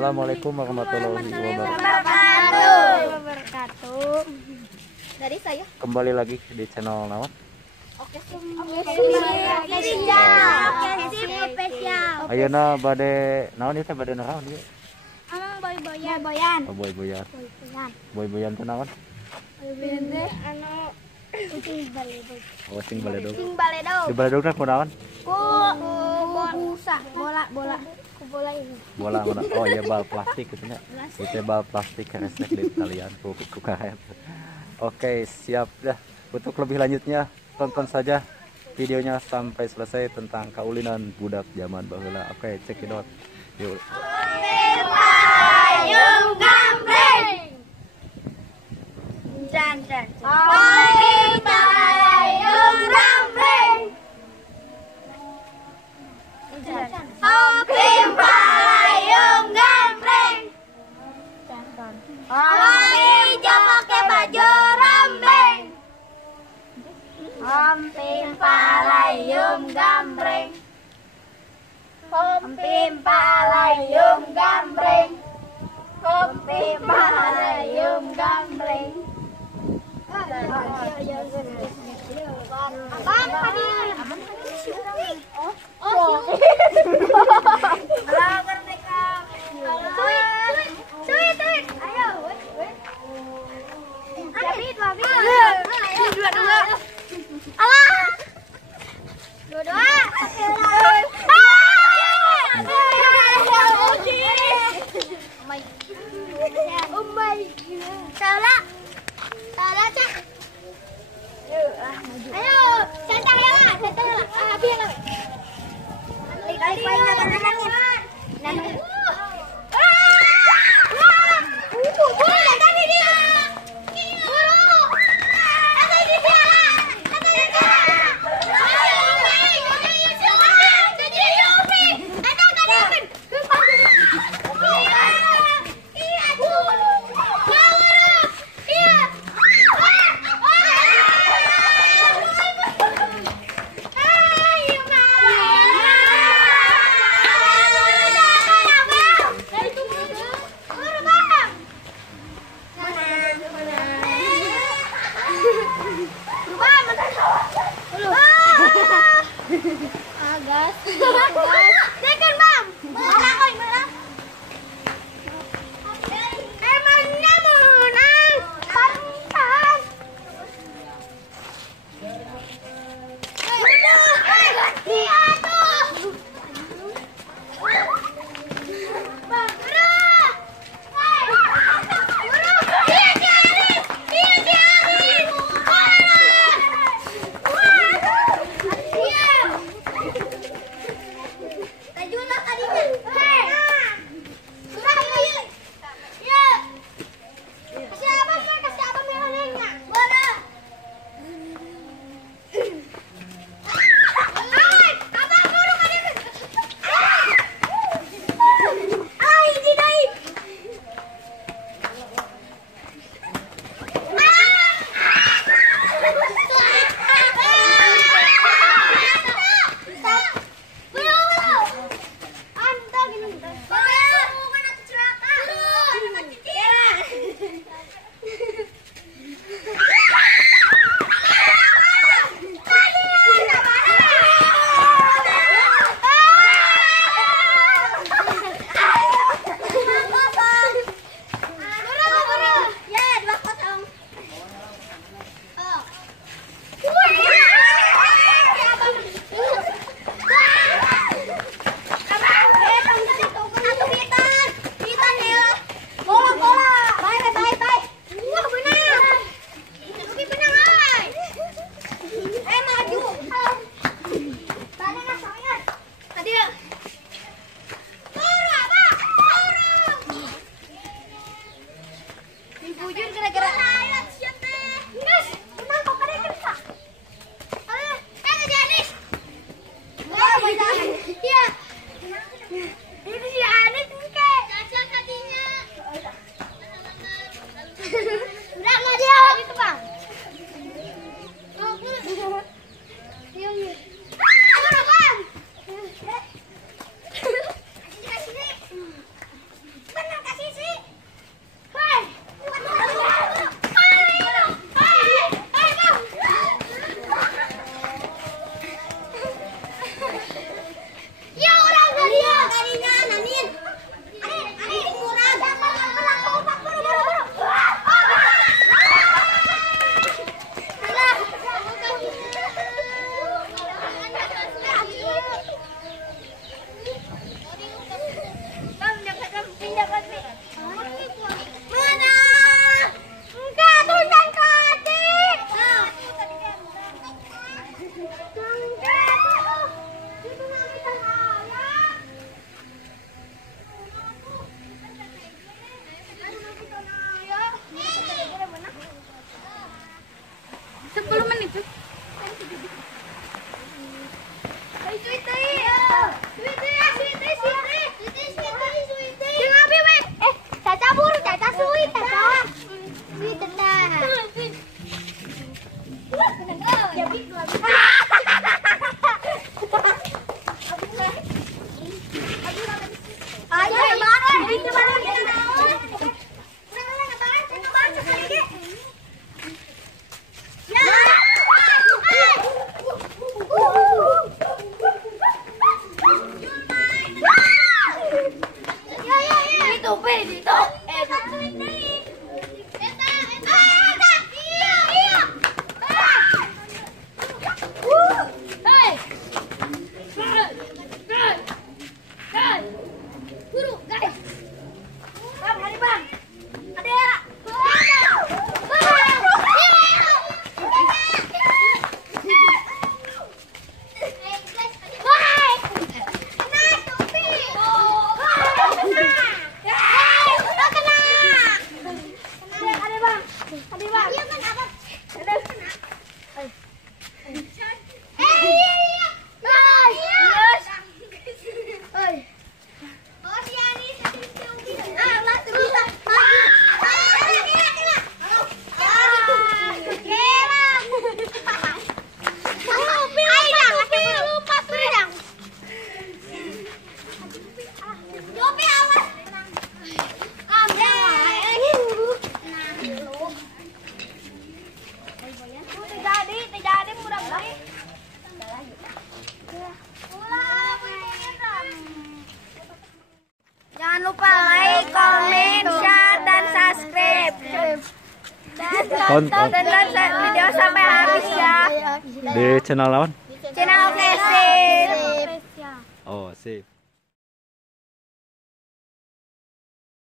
Assalamualaikum warahmatullahi wabarakatuh. Dari saya. Kembali lagi di channel naon? Oke, spesial. Ayeuna bade naon ieu teh bade naon ieu? Amang boy-boyan. Oh, boy-boyan. Boy-boyan teh naon? Boy-boyan teh anu uting baledog. Oh, sing baledog. Uting baledog. Di baledog teh kunaon? Ku busa, bola. Ku bola ini. Bola mana? Oh iya, bal plastik gitu nya. Itu bal plastik resek di talian ku karet. Oke, siap dah. Untuk lebih lanjutnya tonton saja videonya sampai selesai tentang kaulinan budak zaman baheula. Oke, cekidot. Yuk. Payung gambreng. Jan. Payung gambreng. Opim payung gambreng. Orang hijau pakai baju rombeng. Ompim payung gambreng. Ompim payung gambreng. Ompim payung gambreng. Abang tadi. Oh. Cuit. Ayo. Dua. Alah. Dua. Salah, Cak. Ayo, santai lah. Biar. Gas. Tekan, Bang. Malah. Emangnya menang. Pantas. Iya tuh. Bang, Jangan lupa like, komen, share, dan subscribe. Dan tonton video sampai habis ya. Di channel lawan? Channel Oke Sip. Oh, sip.